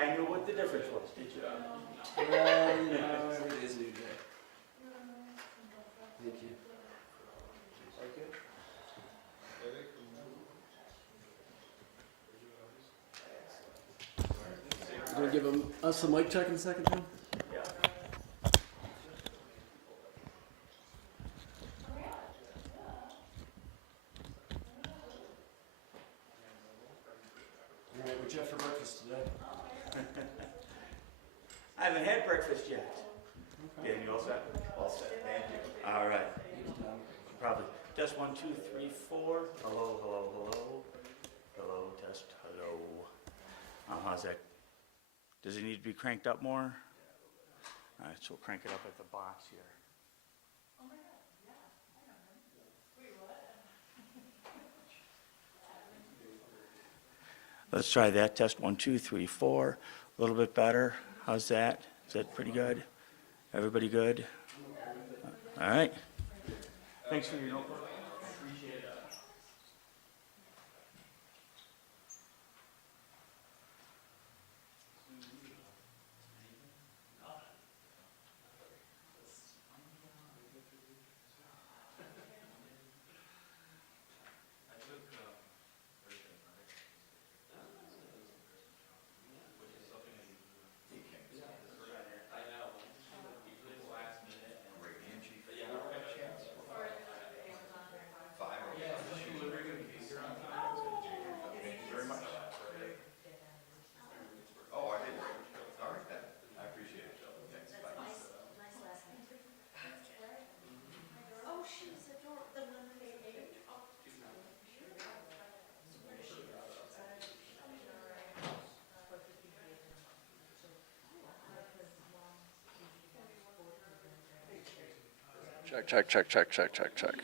I knew what the difference was, did you? Well, you know, every day's a new day. Thank you. Do we give us a mic check in a second, John? All right, what'd you have for breakfast today? I haven't had breakfast yet. Okay. Yeah, you all set? All set, thank you. All right. Thanks, Tom. Probably. Test 1, 2, 3, 4. Hello, hello, hello. Hello, test, hello. How's that? Does it need to be cranked up more? All right, so we'll crank it up at the box here. Let's try that. Test 1, 2, 3, 4. A little bit better. How's that? Is that pretty good? Everybody good? All right. Thanks for your notebook. Appreciate it. Check, check, check, check, check, check, check.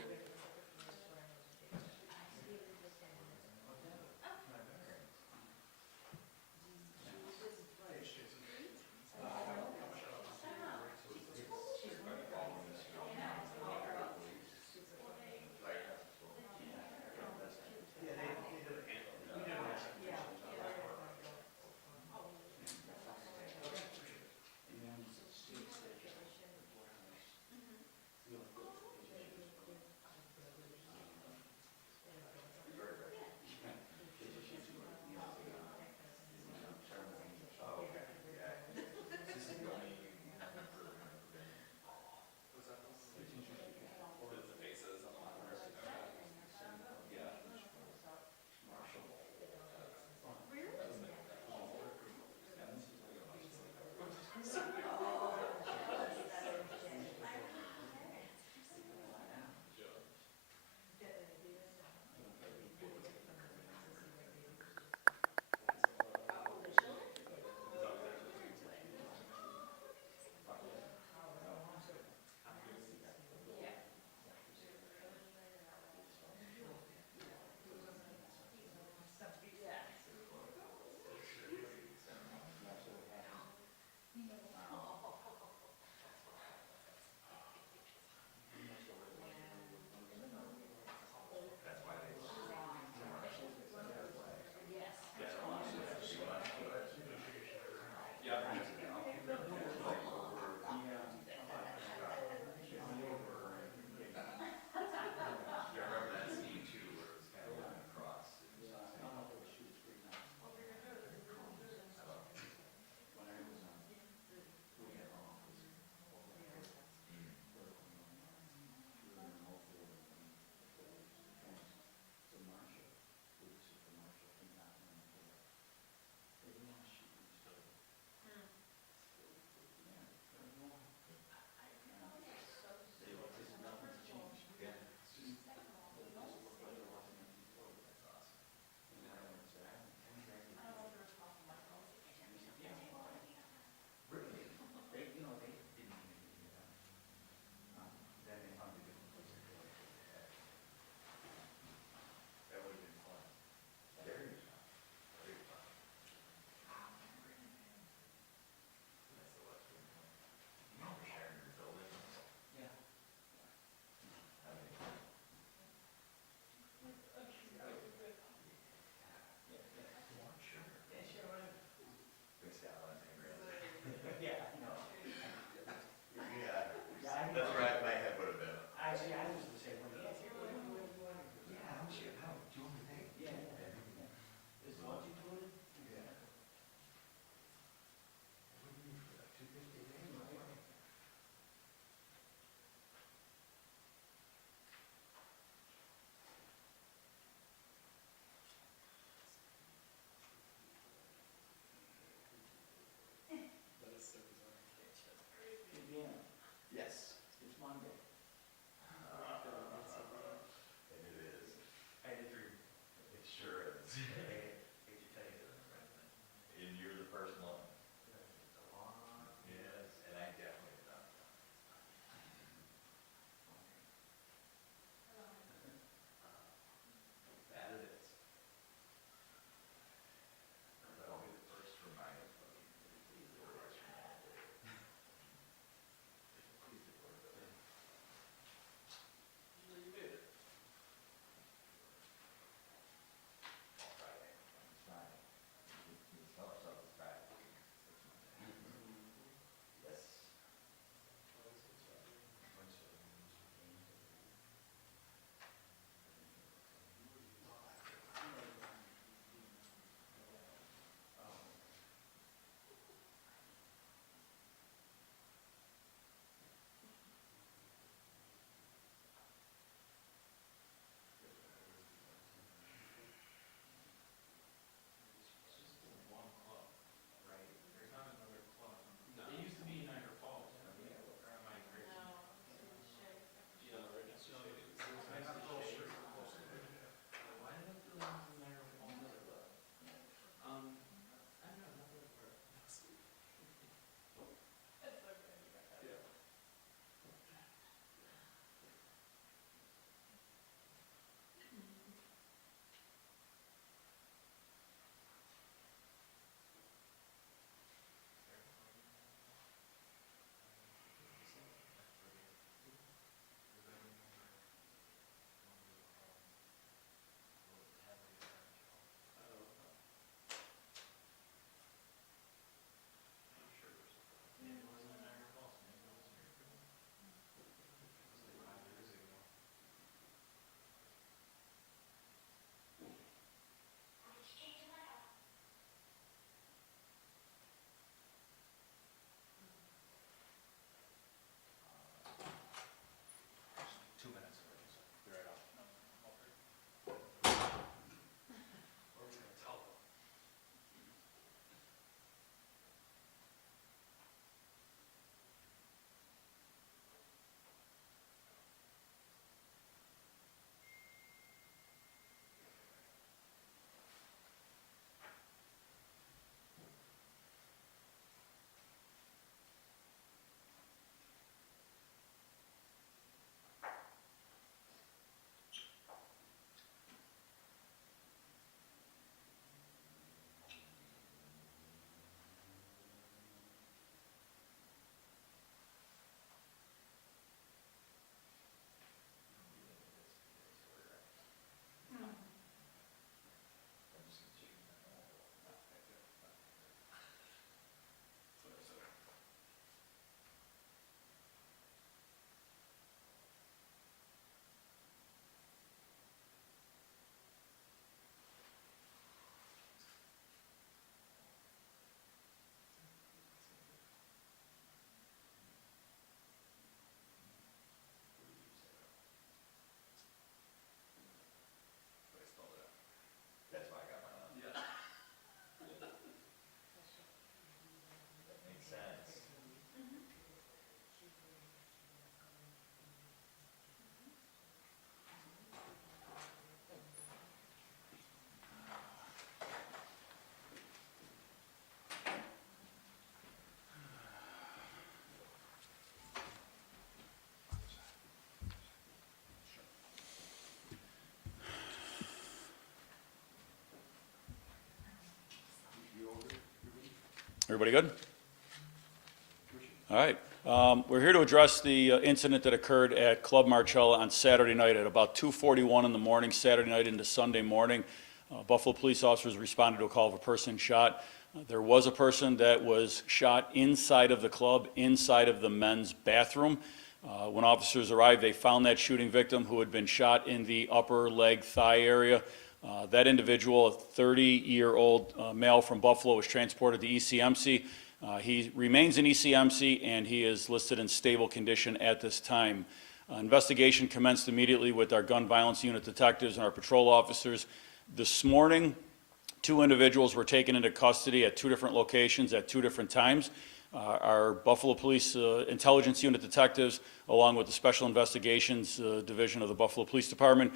Everybody good? All right. We're here to address the incident that occurred at Club Marcella on Saturday night at about 2:41 in the morning, Saturday night into Sunday morning. Buffalo police officers responded to a call of a person shot. There was a person that was shot inside of the club, inside of the men's bathroom. When officers arrived, they found that shooting victim who had been shot in the upper leg thigh area. That individual, a 30-year-old male from Buffalo, was transported to ECMC. He remains in ECMC and he is listed in stable condition at this time. Investigation commenced immediately with our gun violence unit detectives and our patrol officers. This morning, 2 individuals were taken into custody at 2 different locations at 2 different times. Our Buffalo Police Intelligence Unit detectives, along with the Special Investigations Division of the Buffalo Police Department,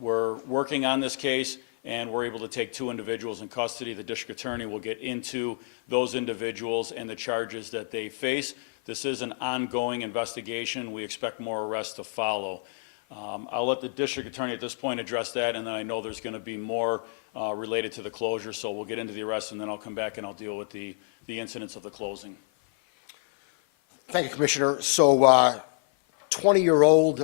were working on this case and were able to take 2 individuals in custody. The district attorney will get into those individuals and the charges that they face. This is an ongoing investigation. We expect more arrests to follow. I'll let the district attorney at this point address that, and then I know there's going to be more related to the closure, so we'll get into the arrests, and then I'll come back and I'll deal with the incidents of the closing. Thank you, Commissioner. So, 20-year-old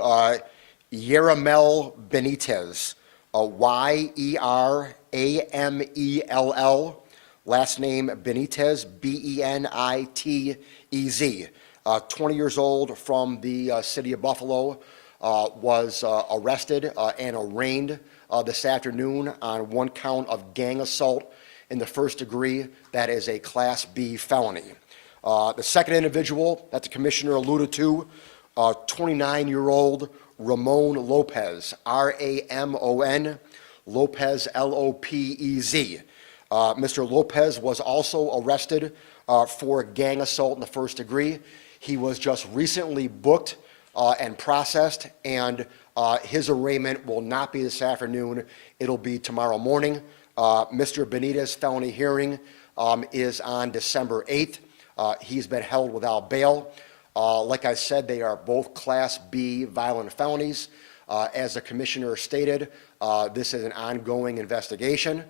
Yeramel Benitez, Yeramell, last name Benitez, Benitez, 20 years old, from the city of Buffalo, was arrested and arraigned this afternoon on 1 count of gang assault in the first degree. That is a Class B felony. The second individual that the Commissioner alluded to, 29-year-old Ramon Lopez, R-A-M-O-N, Lopez, L-O-P-E-Z. Mr. Lopez was also arrested for gang assault in the first degree. He was just recently booked and processed, and his arraignment will not be this afternoon. It'll be tomorrow morning. Mr. Benitez's felony hearing is on December 8th. He's been held without bail. Like I said, they are both Class B violent felonies. As the Commissioner stated, this is an ongoing investigation.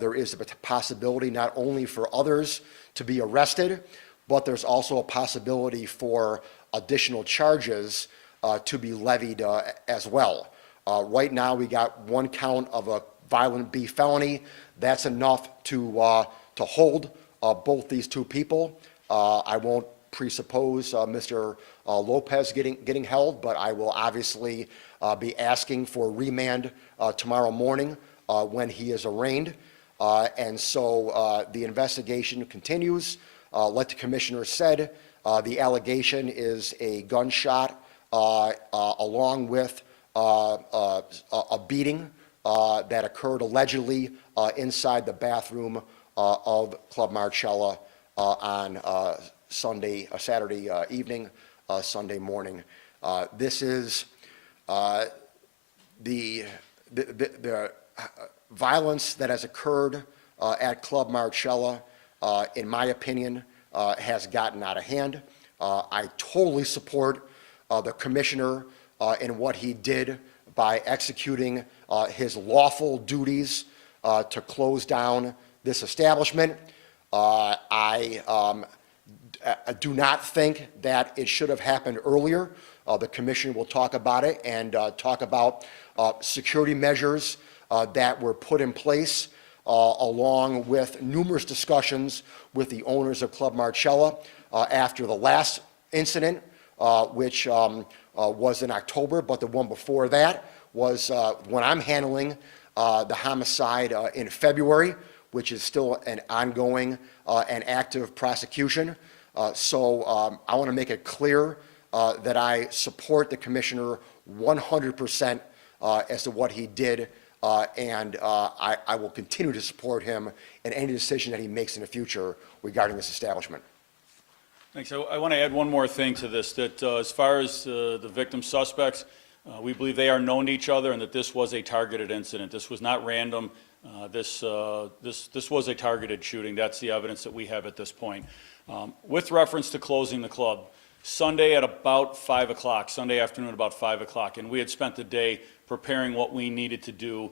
There is a possibility not only for others to be arrested, but there's also a possibility for additional charges to be levied as well. Right now, we got 1 count of a violent B felony. That's enough to hold both these 2 people. I won't presuppose Mr. Lopez getting held, but I will obviously be asking for remand tomorrow morning when he is arraigned. And so the investigation continues. Like the Commissioner said, the allegation is a gunshot along with a beating that occurred allegedly inside the bathroom of Club Marcella on Saturday evening, Sunday morning. This is the violence that has occurred at Club Marcella, in my opinion, has gotten out of hand. I totally support the Commissioner in what he did by executing his lawful duties to close down this establishment. I do not think that it should have happened earlier. The Commissioner will talk about it and talk about security measures that were put in place along with numerous discussions with the owners of Club Marcella after the last incident, which was in October, but the one before that was when I'm handling the homicide in February, which is still an ongoing and active prosecution. So I want to make it clear that I support the Commissioner 100% as to what he did, and I will continue to support him in any decision that he makes in the future regarding this establishment. Thanks. I want to add one more thing to this, that as far as the victim suspects, we believe they are known to each other and that this was a targeted incident. This was not random. This was a targeted shooting. That's the evidence that we have at this point. With reference to closing the club, Sunday at about 5 o'clock, Sunday afternoon at about 5 o'clock, and we had spent the day preparing what we needed to do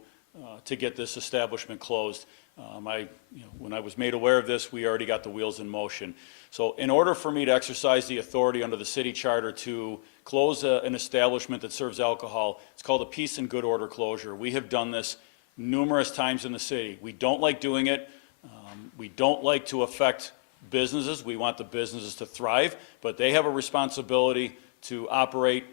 to get this establishment closed. When I was made aware of this, we already got the wheels in motion. So in order for me to exercise the authority under the city charter to close an establishment that serves alcohol, it's called a peace and good order closure. We have done this numerous times in the city. We don't like doing it. We don't like to affect businesses. We want the businesses to thrive, but they have a responsibility to operate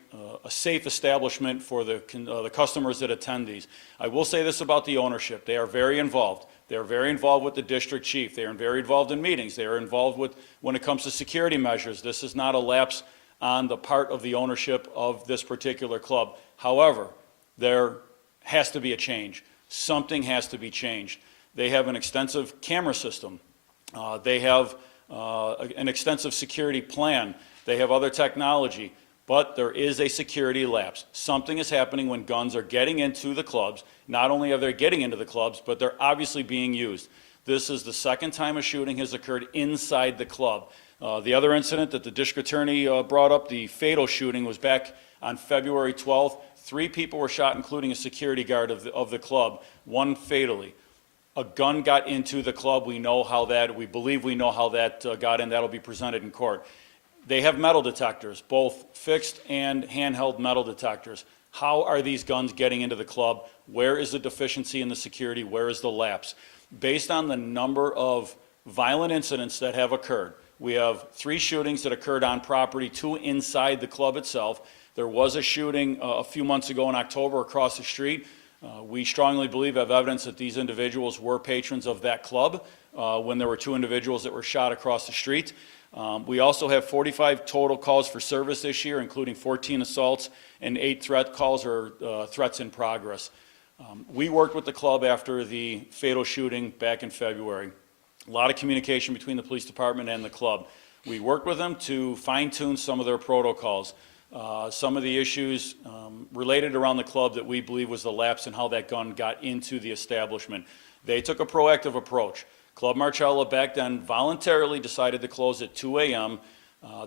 a safe establishment for the customers that attend these. I will say this about the ownership. They are very involved. They are very involved with the district chief. They are very involved in meetings. They are involved with, when it comes to security measures. This is not a lapse on the part of the ownership of this particular club. However, there has to be a change. Something has to be changed. They have an extensive camera system. They have an extensive security plan. They have other technology, but there is a security lapse. Something is happening when guns are getting into the clubs. Not only are they getting into the clubs, but they're obviously being used. This is the second time a shooting has occurred inside the club. The other incident that the district attorney brought up, the fatal shooting, was back on February 12th. 3 people were shot, including a security guard of the club, 1 fatally. A gun got into the club. We believe we know how that got in. That'll be presented in court. They have metal detectors, both fixed and handheld metal detectors. How are these guns getting into the club? Where is the deficiency in the security? Where is the lapse? Based on the number of violent incidents that have occurred, we have 3 shootings that occurred on property, 2 inside the club itself. There was a shooting a few months ago in October across the street. We strongly believe, have evidence that these individuals were patrons of that club when there were 2 individuals that were shot across the street. We also have 45 total calls for service this year, including 14 assaults and 8 threat calls or threats in progress. We worked with the club after the fatal shooting back in February. A lot of communication between the police department and the club. We worked with them to fine-tune some of their protocols. Some of the issues related around the club that we believe was the lapse in how that gun got into the establishment. They took a proactive approach. Club Marcella back then voluntarily decided to close at 2 a.m.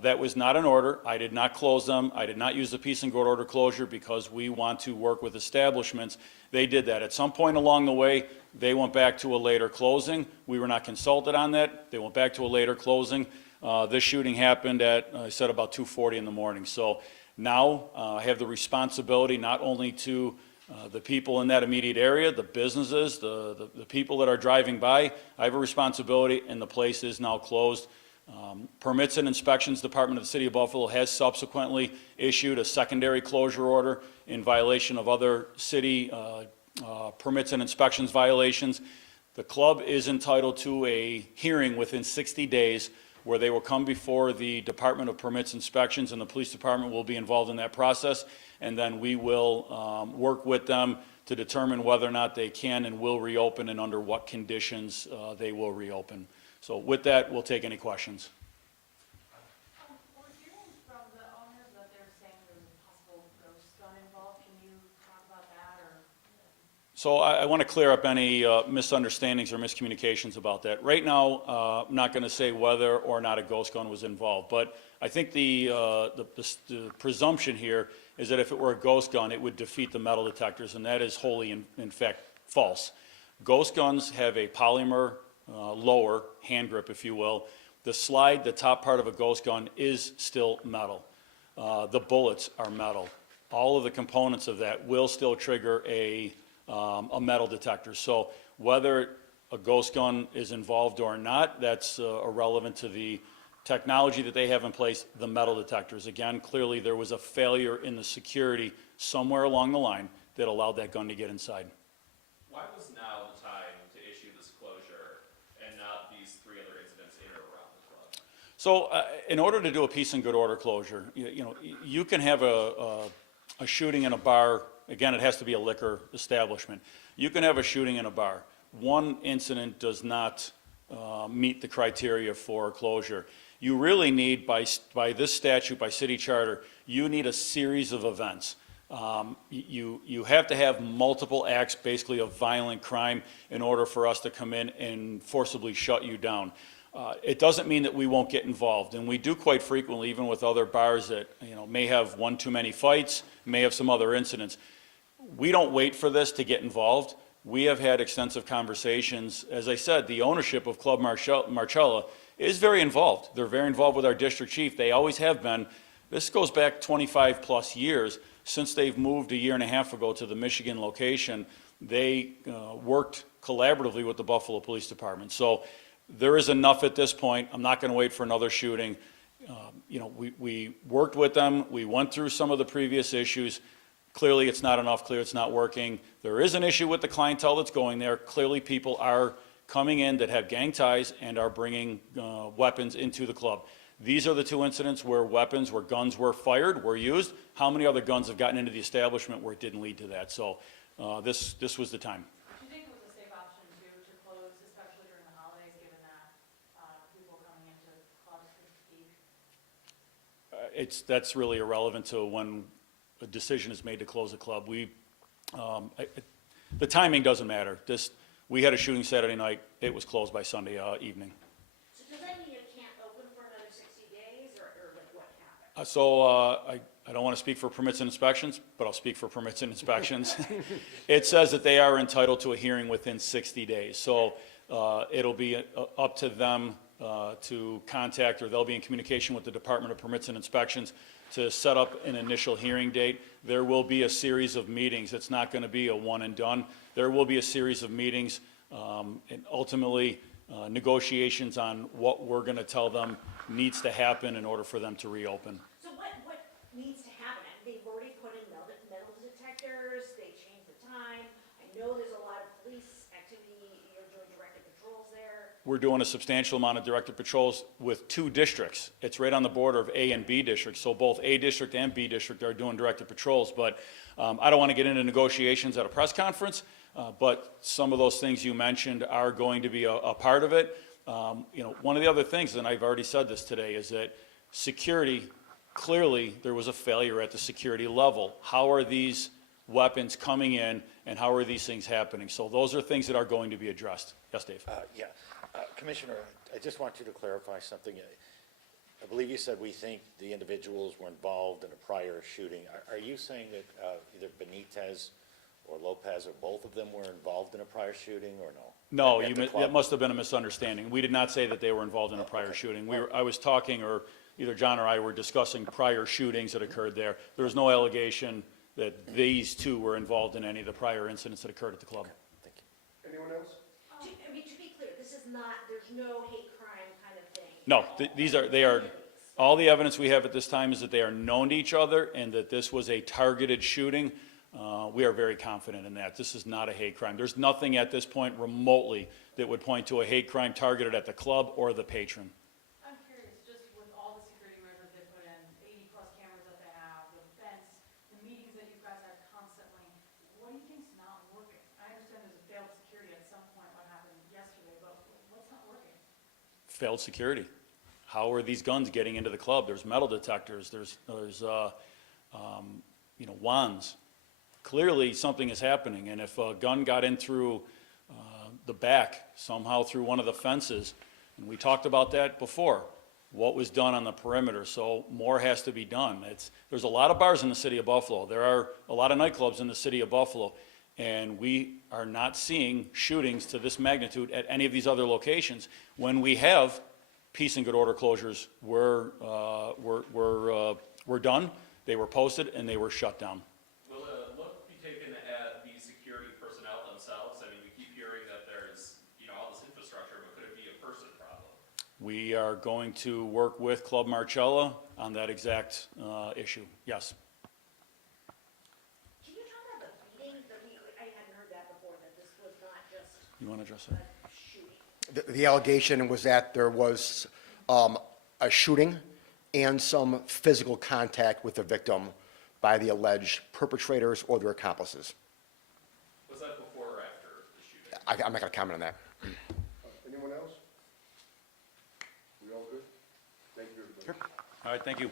That was not an order. I did not close them. I did not use the peace and good order closure because we want to work with establishments. They did that. At some point along the way, they went back to a later closing. We were not consulted on that. They went back to a later closing. This shooting happened at, I said, about 2:40 in the morning. So now I have the responsibility not only to the people in that immediate area, the businesses, the people that are driving by. I have a responsibility, and the place is now closed. Permits and Inspections Department of the City of Buffalo has subsequently issued a secondary closure order in violation of other city permits and inspections violations. The club is entitled to a hearing within 60 days where they will come before the Department of Permits Inspections, and the police department will be involved in that process, and then we will work with them to determine whether or not they can and will reopen and under what conditions they will reopen. So with that, we'll take any questions. We're hearing from the owners that they're saying there's a possible ghost gun involved. Can you talk about that, or? So I want to clear up any misunderstandings or miscommunications about that. Right now, I'm not going to say whether or not a ghost gun was involved, but I think the presumption here is that if it were a ghost gun, it would defeat the metal detectors, and that is wholly, in fact, false. Ghost guns have a polymer lower hand grip, if you will. The slide, the top part of a ghost gun, is still metal. The bullets are metal. All of the components of that will still trigger a metal detector. So whether a ghost gun is involved or not, that's irrelevant to the technology that they have in place, the metal detectors. Again, clearly there was a failure in the security somewhere along the line that allowed that gun to get inside. Why was now the time to issue this closure and not these 3 other incidents in or around the club? So in order to do a peace and good order closure, you can have a shooting in a bar. Again, it has to be a liquor establishment. You can have a shooting in a bar. One incident does not meet the criteria for closure. You really need, by this statute, by city charter, you need a series of events. You have to have multiple acts, basically, of violent crime in order for us to come in and forcibly shut you down. It doesn't mean that we won't get involved, and we do quite frequently, even with other bars that may have one too many fights, may have some other incidents. We don't wait for this to get involved. we have had extensive conversations. As I said, the ownership of Club Marcella is very involved. They're very involved with our district chief. They always have been. This goes back 25-plus years. Since they've moved a year and a half ago to the Michigan location, they worked collaboratively with the Buffalo Police Department. So there is enough at this point. I'm not going to wait for another shooting. You know, we worked with them. We went through some of the previous issues. Clearly, it's not enough. Clearly, it's not working. There is an issue with the clientele that's going there. Clearly, people are coming in that have gang ties and are bringing weapons into the club. These are the two incidents where weapons, where guns were fired, were used. How many other guns have gotten into the establishment where it didn't lead to that? So this was the time. Do you think it was a safe option to close, especially during the holidays, given that people coming into clubs could speak? That's really irrelevant to when a decision is made to close a club. The timing doesn't matter. We had a shooting Saturday night. It was closed by Sunday evening. So does that mean it can't open for another 60 days, or like what happened? I don't want to speak for permits and inspections, but I'll speak for permits and inspections. It says that they are entitled to a hearing within 60 days. So it'll be up to them to contact, or they'll be in communication with the Department of Permits and Inspections to set up an initial hearing date. There will be a series of meetings. It's not going to be a one and done. There will be a series of meetings and ultimately negotiations on what we're going to tell them needs to happen in order for them to reopen. So what needs to happen? They've already put in metal detectors, they changed the time. I know there's a lot of police activity, you're doing directed patrols there. We're doing a substantial amount of directed patrols with two districts. It's right on the border of A and B districts, so both A district and B district are doing directed patrols. But I don't want to get into negotiations at a press conference, but some of those things you mentioned are going to be a part of it. You know, one of the other things, and I've already said this today, is that security, clearly there was a failure at the security level. How are these weapons coming in, and how are these things happening? So those are things that are going to be addressed. Yes, Dave? Commissioner, I just want you to clarify something. I believe you said we think the individuals were involved in a prior shooting. Are you saying that either Benitez or Lopez or both of them were involved in a prior shooting, or no? No, At the club? that must have been a misunderstanding. We did not say that they were involved in a prior shooting. I was talking, or either John or I were discussing prior shootings that occurred there. There was no allegation that these two were involved in any of the prior incidents that occurred at the club. Thank you. Anyone else? I mean, to be clear, this is not, there's no hate crime kind of thing. No, they are, all the evidence we have at this time is that they are known to each other and that this was a targeted shooting. We are very confident in that. This is not a hate crime. There's nothing at this point remotely that would point to a hate crime targeted at the club or the patron. I'm curious, just with all the security measures they put in, 80-plus cameras that they have, the fence, the meetings that you guys have constantly, what do you think's not working? I understand there's a failed security at some point, what happened yesterday, but what's not working? Failed security. How are these guns getting into the club? There's metal detectors, there's wands. Clearly, something is happening, and if a gun got in through the back, somehow through one of the fences, and we talked about that before, what was done on the perimeter, so more has to be done. There's a lot of bars in the city of Buffalo. There are a lot of nightclubs in the city of Buffalo, and we are not seeing shootings to this magnitude at any of these other locations. When we have peace and good order closures were done, they were posted, and they were shut down. Will a look be taken at the security personnel themselves? I mean, we keep hearing that there's, all this infrastructure, but could it be a person problem? We are going to work with Club Marcella on that exact issue, yes. Can you talk about the beating? I hadn't heard that before, that this was not just You want to address that? a shooting. The allegation was that there was a shooting and some physical contact with the victim by the alleged perpetrators or their accomplices. Was that before or after the shooting? I'm not going to comment on that. Anyone else? We all good? Thank you, everybody. All right, thank you.